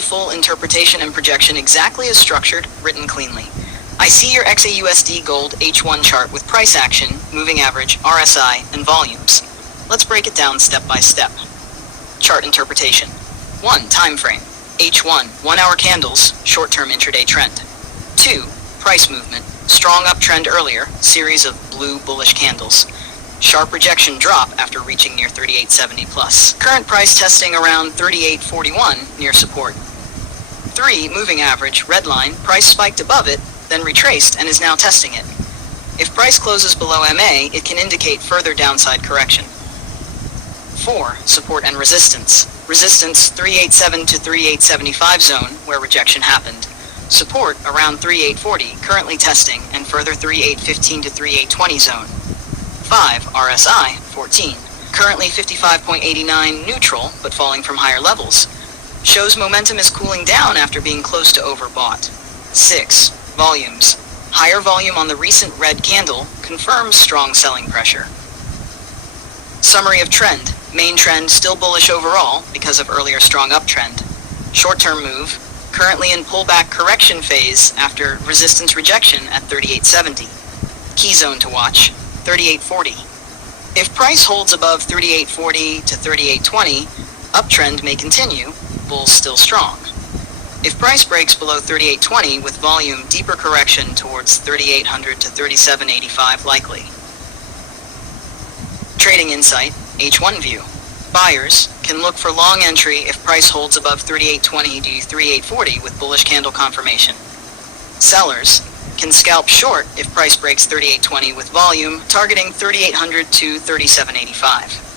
the full interpretation and projection exactly as structured, written cleanly. I see your XAUSD Gold H1 chart with price action, moving average, RSI, and volumes. Let's break it down step by step. Chart interpretation. 1. Time frame. H1, 1-hour candles, short-term intraday trend. 2. Price movement. Strong uptrend earlier, series of blue bullish candles. Sharp rejection drop after reaching near 38.70 plus. Current price testing around 38.41 near support. 3. Moving average, red line, price spiked above it, then retraced and is now testing it. If price closes below MA, it can indicate further downside correction. 4. Support and resistance. Resistance 387 to 3875 zone, where rejection happened. Support around 3840, currently testing, and further 3815 to 3820 zone. 5. RSI 14. Currently 55.89 neutral, but falling from higher levels. Shows momentum is cooling down after being close to overbought. 6. Volumes. Higher volume on the recent red candle confirms strong selling pressure. Summary of trend. Main trend still bullish overall because of earlier strong uptrend. Short-term move, currently in pullback correction phase after resistance rejection at 38.70. Key zone to watch, 38.40. If price holds above 38.40 to 38.20, uptrend may continue, bulls still strong. If price breaks below 38.20 with volume, deeper correction towards 3800 to 3785 likely. Trading insight, H1 view. Buyers can look for long entry if price holds above 38.20 to 38.40 with bullish candle confirmation. Sellers can scalp short if price breaks 38.20 with volume, targeting 3800 to 3785.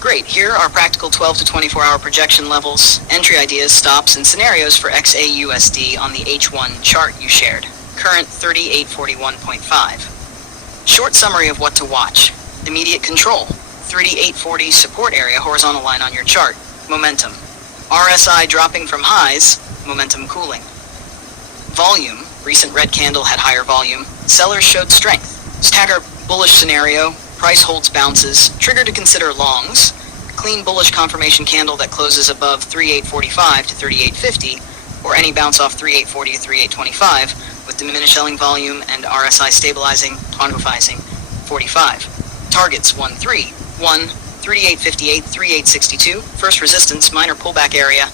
Great, here are practical 12 to 24-hour projection levels, entry ideas, stops, and scenarios for XAUSD on the H1 chart you shared. Current 3841.5. Short summary of what to watch. Immediate control. 3840 support area, horizontal line on your chart. Momentum. RSI dropping from highs, momentum cooling. Volume. Recent red candle had higher volume. Sellers showed strength. Stagger bullish scenario. Price holds bounces. Trigger to consider longs. Clean bullish confirmation candle that closes above 3845 to 3850, or any bounce off 3840 to 3825, with diminished selling volume and RSI stabilizing, quantifying 45. Targets 1, 3. 1, 3858, 3862. First resistance, minor pullback area.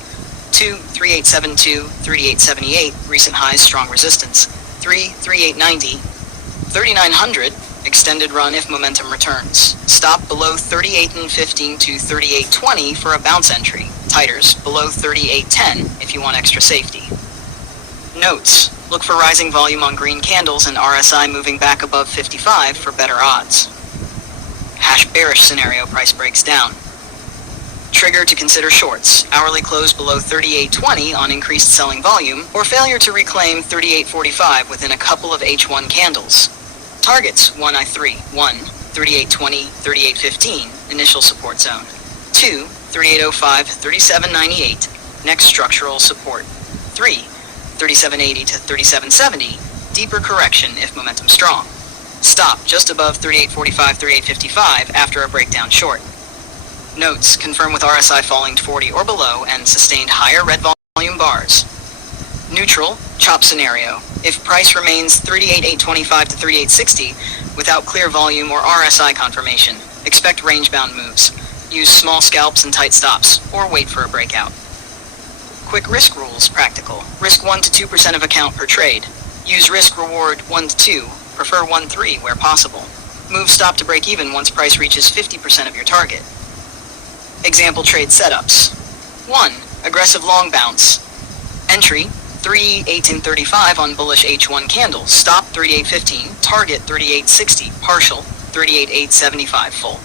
2, 3872, 3878. Recent highs, strong resistance. 3, 3890, 3900. Extended run if momentum returns. Stop below 38.15 to 38.20 for a bounce entry. Titers below 38.10 if you want extra safety. Notes. Look for rising volume on green candles and RSI moving back above 55 for better odds. Hash bearish scenario, price breaks down. Trigger to consider shorts. Hourly close below 38.20 on increased selling volume, or failure to reclaim 38.45 within a couple of H1 candles. Targets 1 I3, 1, 38.20, 38.15, initial support zone. 2, 38.05, 37.98, next structural support. 3, 37.80 to 37.70, deeper correction if momentum strong. Stop just above 38.45, 38.55 after a breakdown short. Notes, confirm with RSI falling to 40 or below and sustained higher red volume bars. Neutral, chop scenario. If price remains 38.825 to 38.60 without clear volume or RSI confirmation, expect range-bound moves. Use small scalps and tight stops, or wait for a breakout. Quick risk rules, practical. Risk 1 to 2% of account per trade. Use risk reward 1 to 2, prefer 1-3 where possible. Move stop to break even once price reaches 50% of your target. Example trade setups. 1. Aggressive long bounce. Entry 38.35 on bullish H1 candle. Stop 38.15. Target 38.60. Partial 38.875 full.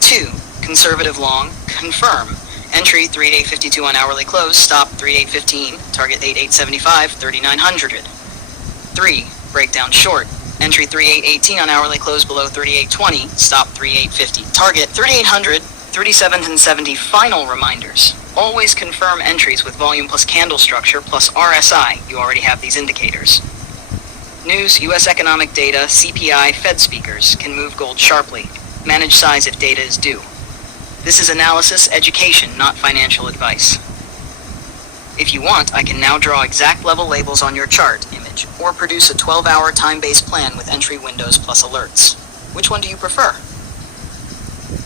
2. Conservative long. Confirm. Entry 38.52 on hourly close. Stop 38.15. Target 88.75. 3900. 3. Breakdown short. Entry 38.18 on hourly close below 38.20. Stop 38.50. Target 3800. 37 and 70 final reminders. Always confirm entries with volume plus candle structure plus RSI. You already have these indicators. News, U.S. economic data, CPI, Fed speakers can move gold sharply. Manage size if data is due. This is analysis, education, not financial advice. If you want, I can now draw exact level labels on your chart image, or produce a 12-hour time-based plan with entry windows plus alerts. Which one do you prefer?